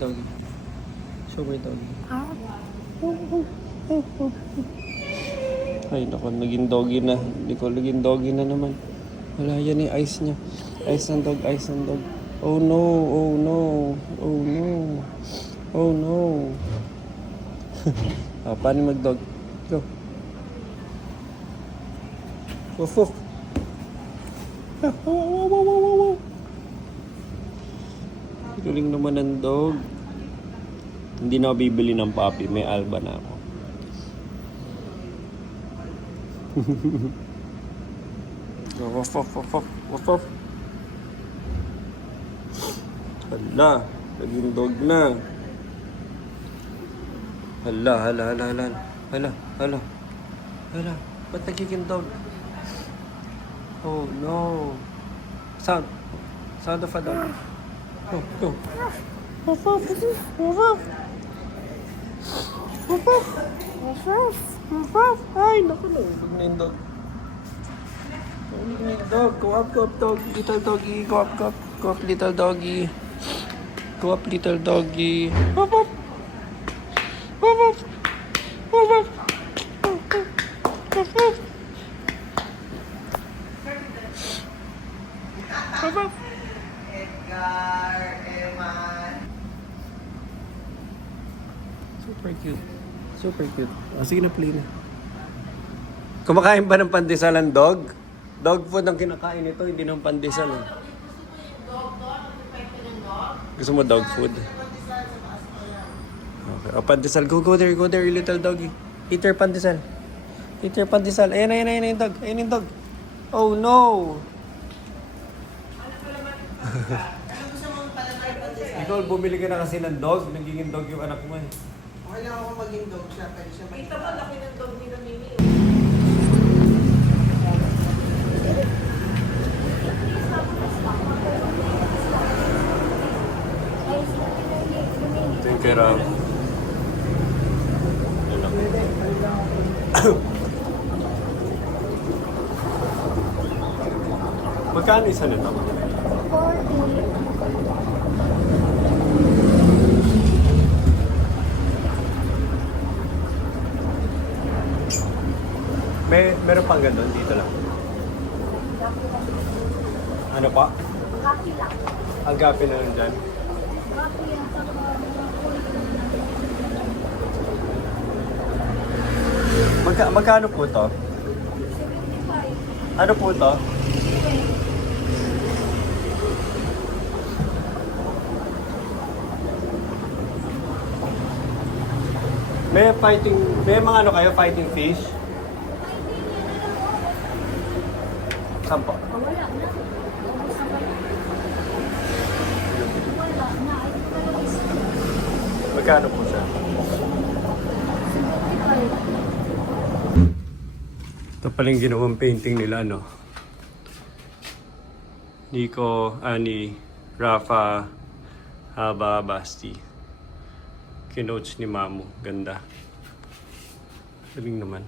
Doggy. Show mo yung doggy. Ay, naku, naging doggy na. Hindi ko naging doggy na naman. Wala yan yung ice niya. Ice ng dog, ice ng dog. Oh no, oh no, oh no. Oh no. Paano mag-dog? Go. Woof woof. Wow. Galing naman ng dog. Hindi na ako bibili ng puppy. May Alba na ako. Woof woof woof woof. Woof woof. Hala. Naging dog na. Hala. Ba't nagiging dog? Oh no. Sound of a dog. Go. Woof woof. Woof woof. Woof woof. Woof woof. Woof woof. Ay, naku, nahulog na yung dog. Nahulog na yung dog. Go up, dog. Little doggy. Go up, little doggy. Go up, little doggy. Woof woof. Woof woof. Woof woof. Woof woof. Woof woof. Super cute. Oh, sige na, play na. Kumakain ba ng pandesal ang dog? Dog food ang kinakain ito, hindi ng pandesal. Eh. Gusto mo dog food? Okay. Oh, pandesal. Go there, little doggy. Eat your pandesal. Ayan yung dog. Ayan yung dog. Oh, no! Ikaw, bumili ka na kasi ng dog. Nagiging dog yung anak mo eh. Okay lang ako maging dog siya, pwede siya maging Kita mo, laki ng dog ni Mimi. Take care of. Magkano isa nito? 40. Meron pang gano'n dito lang. Ano pa? Kapi lang. Agapi na rin dyan. Kapi yan sa Magkano po to? 75. Ano po to? May mga ano kayo, fighting fish? Saan po? Oh, wala na. Wala na. Magkano po siya? 75. Ito palang ginawang painting nila, no? Nico, Ani, Rafa, Haba, Basti. Kinoach ni Mamu. Ganda. Galing naman.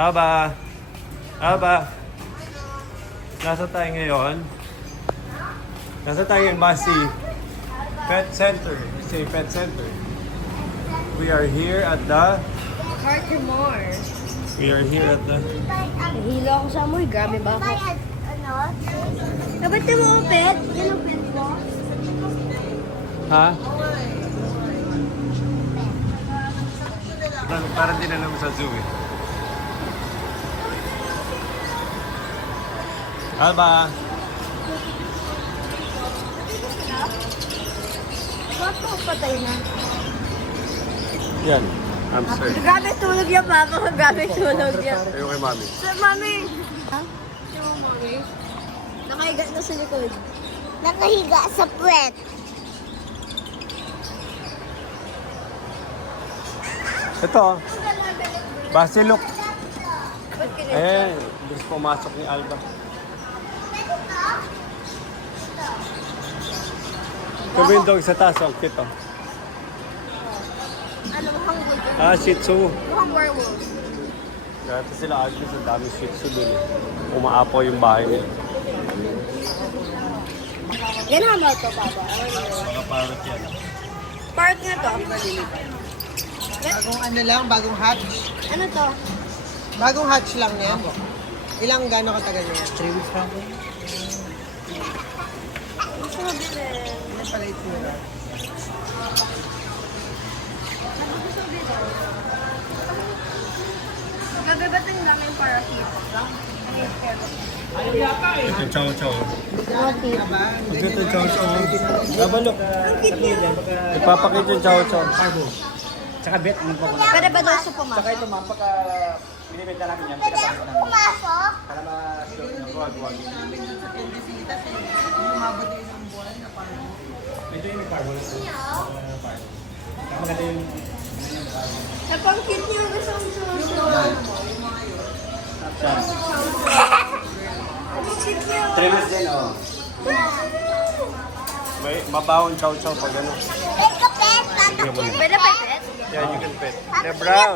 Aba! Nasa tayo ngayon? Nasa tayo in Masi? Pet Center. We say Pet Center. We are here at the Carter Moore. We are here at the... Nahilo ako sa amoy. Grabe ba ako? Ano? Dapat mo upit? Yan ang pet mo? Ha? Parang din alam sa zoo eh. Alba! Bakit ako patay na? Yan. Hamster. Grabe tulog yan, Papa. Grabe tulog yan. Ayaw kay mami. So, Mami! Ha? Siya mo, Mami? Nakahiga na sa likod. Nakahiga sa puwet. Ito. Basilok. Ba't ganito? Eh, gusto pumasok ni Alba. Kami yung dog sa taas, ang cute oh. Ano, mukhang bulldog? Ah, Shih Tzu. Mukhang werewolf. Dati sila Agnes, ang dami Shih Tzu dun eh. Umaapaw yung bahay nila. Yan hamal to, Papa. Mga parrot yan. Park na to. Bagong ano lang, bagong hatch. Ano to? Bagong hatch lang yan. Ilang gano'ng katagal na yan? 3 weeks pa ako. Gusto mo bilhin. Ano pala itsura? Gabi ba ito yung lang yung parakeet? Ito, chow chow. Parakeet. Ito, chow chow. Labalok. Ipapakita yung chow chow. Tsaka bet, ano pa ko. Pwede ba daw siya Tsaka pumasok? ito ma'am, pagka binibenta namin yan, pinapasok namin. Pumasok? Para ma-sure na wag-wag. Namin dun sa Tendesitas eh. Umabot yung isang buwan na parang... Ito yung firewall. Maganda yung... Napang-cute niyo gusto kong suso. Napang-cute niyo. 3 months din, oh. May mabawon chow chow pag ano. Pwede ba pet? Yan, you can pet. They're brown.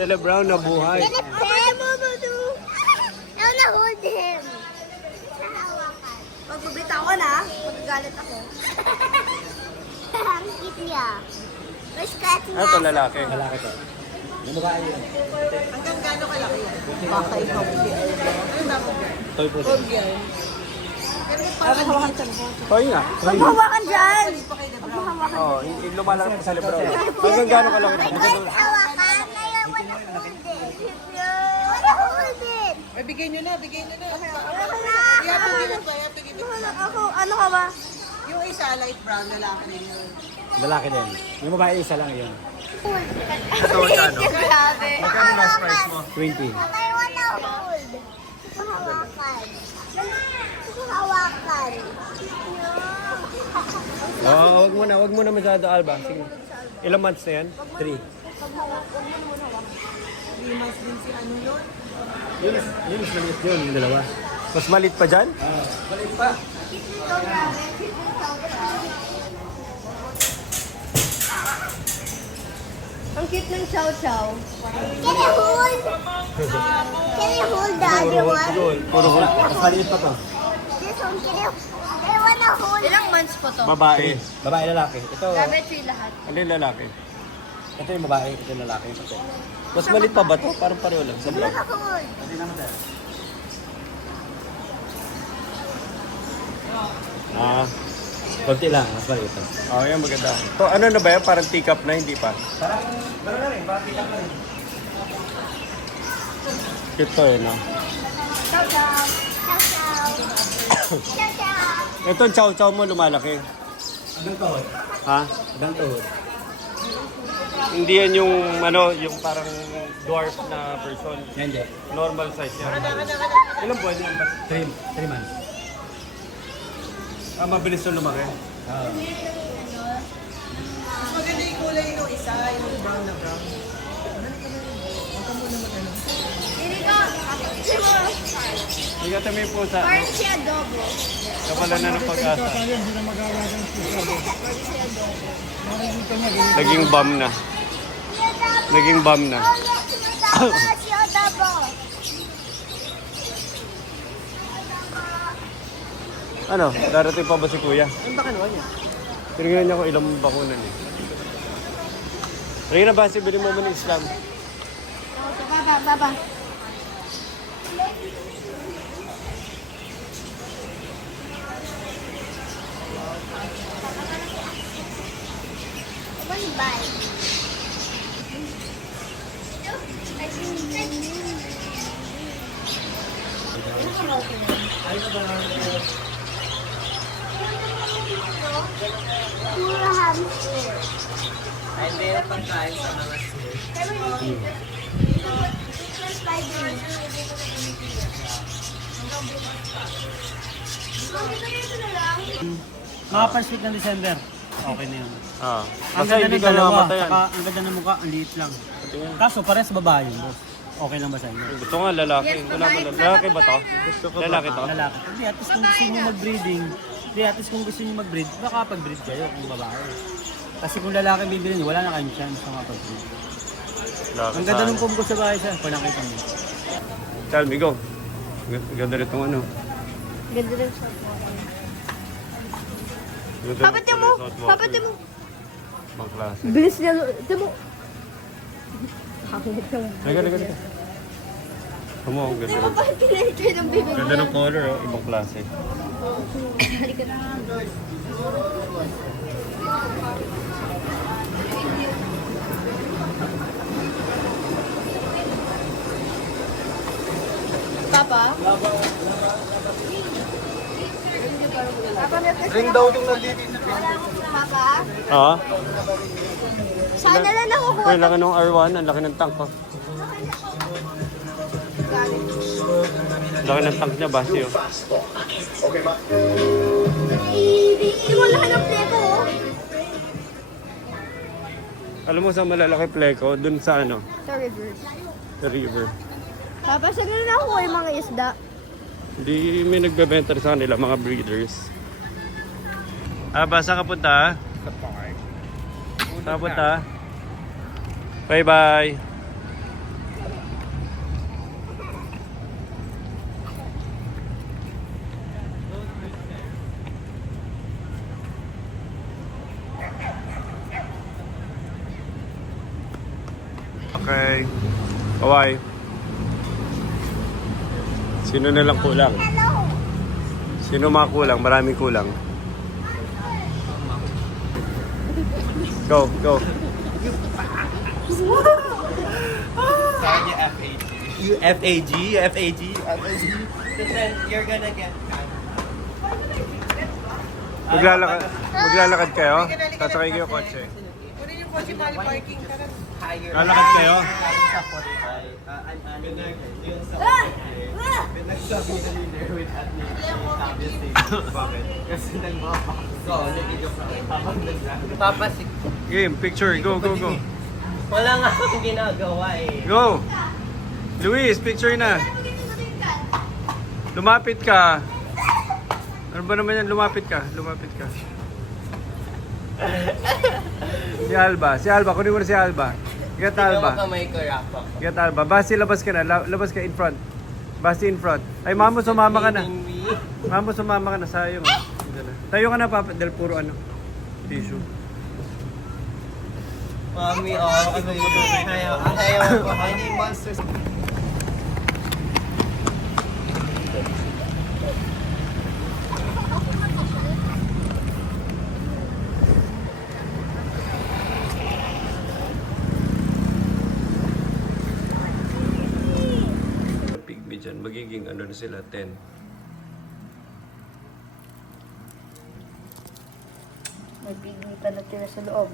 They're brown na buhay. Pwede mo ba ito? Ayaw na hold him. Magbibitaw ko na. Magagalit ako. Ang cute niya. Mas cat niya. Ano to lalaki? Lalaki to. Yung mukha yun. Hanggang gano'ng kalaki yan? Baka ikaw. Ano dapat yan? Toy po. Huwag yan. Pero parang Toy nga. Hawakan dyan. Oo, lumalaki pa sa libro. Hanggang gano'n kalaki to? Hawakan. Ayaw ko na hold it. Wala hold it. Ay, bigay nyo na, bigay nyo na. Wala. Ipagin mo pa, ipagin mo. Ako, ano ka ba? Yung isa, light brown, lalaki din yun. Lalaki din. Yung babae isa lang yun. Ito, ano? Grabe. Magkano last price mo? 20. I wanna hold. Hawakan. Hawakan. Oo, wag mo na masyado, Alba. Sige. Ilang months na yan? 3. 3 months din si ano yun. Yun, mas maliit yun, yung dalawa. Mas malit pa dyan? Maliit pa. Ang cute ng chow chow. Can you hold? Can you hold the other one? Puro hul. Mas maliit pa to. This one, can you? I wanna hold. Ilang months po to? Babae. Babae, lalaki. Ito, Grabe, 3 lahat. Ano yung lalaki? ito yung babae, ito yung lalaki. Ito. Mas malit pa ba to? Parang pareho lang. Sa vlog. Hold. Hindi naman dahil. Ah. Konti lang, mas maliit pa. Oh, yan maganda. To, ano na ba yan? Parang teacup na, hindi pa. Parang, meron na rin, parang kita na rin. Cute to eh, no? Chow chow. Chow chow. Chow chow. Ito, chow chow mo lumalaki. Hanggang tuhod. Ha? Hanggang tuhod. Hindi yan yung, ano, yung parang dwarf na version. Yan, Jeff. Normal size yan. Ilang buwan yan? 3 months. Ah, mabilis yung lumaki. Ah. Mas maganda yung kulay nung isa, yung brown na brown. Dili ka. Hindi ka tami po sa Parang si adobo. kapala na ng pag-asa. Naging bum na. Naging bum na. Si adobo. Ano? Darating pa ba si Kuya? Ang baka naman yan. Tinignan niya ko ilang bakunan eh. Rina ba si bili mo man ng Islam? Baba. Papa. Bye. Pura hamster. Ay, meron pang kain sa mga snake. Mga first week ng December. Okay na yun. Ah. Ang Basta ganda hindi ng ka dalawa, namamatayan. saka ang ganda ng mukha, ang liit lang. Kaso parehas babae yun, boss. Okay lang ba sa inyo? Gusto nga lalaki. Wala ba lalaki ba to? Lalaki to? Lalaki. Hindi, at least kung gusto nyo mag-breeding, hindi, at least kung gusto nyo mag-breed, baka pag-breed kayo kung babae. Kasi kung lalaki bibilin nyo, wala na kayong chance na makapag-breed. Ang ganda ng pumpo sa bahay siya, kung nakita mo. Chalmi, go. Ganda rin itong ano. Ganda rin siya. Ganda Papa, tiyan mo! Papa, tiyan mo! Ibang klase. Bilis niya. Tiyan mo! Liga, liga, liga. Come on, ganda Tiyan mo rin. pa kinahitoy ng bibig Ganda niya. ng color, oh. Ibang klase. Halika na nga. Papa? Papa, Ring daw itong nalilin. Papa? Ah? Sana lang nakukuha. Uy, laki ng R1. Ang laki ng tank, oh. Laki ng tank niya, basi, oh. Hindi mo lahat ng pleko, oh. Alam mo sa malalaki pleko, dun sa ano, Sa reverse. sa river. Papa, saan na nakukuha yung mga isda? Hindi may nagbebenta rin sa kanila, mga breeders. Ba, saan ka punta? Saan ka punta? Bye-bye. Okay. Kawai. Sino na lang kulang? Sino mga kulang? Maraming kulang. Go, go. Sorry, FAG. You FAG? FAG? FAG? Then you're gonna get Maglalakad kayo? Sasakay kayo kotse? Kunin yung kotse mali parking ka na. Higher. Lalakad kayo? Sa 45. I'm yun sa Pinag-familiar with Bakit? Kasi nagmapakso. Habang nagpapasik. Game, picture. Go, go, go. Wala nga akong ginagawa eh. Go! Luis, picture na. Lumapit ka. Ano ba naman yan? Lumapit ka. Lumapit ka. Si Alba. Si Alba. Kunin mo na si Alba. Get Tingnan mo Alba. kamay ko, Rafa. Get Alba. Basti, labas ka na. Labas ka in front. Basti in front. Ay, mamo, sumama ka na. Mamo, sumama ka na. Sayang. Tayo ka na, Papa. Dahil puro ano. Tissue. Mami, ano yun? Ayaw ko. I need monsters. Pygmy dyan. Magiging ano na sila, 10. May pigmi pa natira sa loob.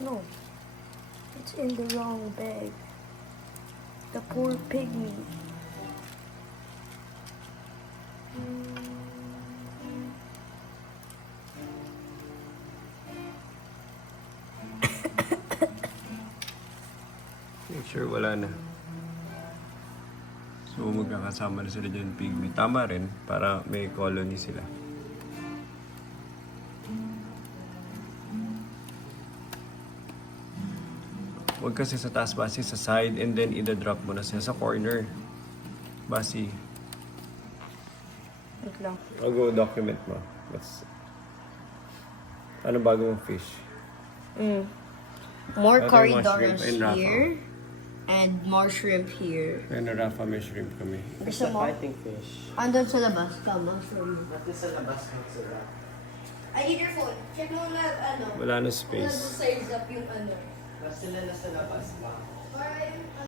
No, it's in the wrong bag. The poor pygmy. Make sure wala na. So magkakasama na sila dyan, pygmy. Tama rin, para may colony sila. Huwag kasi sa taas, basi sa side, and then ida-drop mo na siya sa corner. Basi. Wait lang. I'll go document mo. Ano bago mong fish? More Okay, corridors mushroom and Rafa. here. And more shrimp here. Ayun na, Rafa, may shrimp kami. Gusto mo? fish. Andun sa labas. Tama, shrimp. At sa labas ng sarap. I need your phone. Check mo na, ano. Wala na space. Size up yung ano. Kasi sila nasa labas pa. Or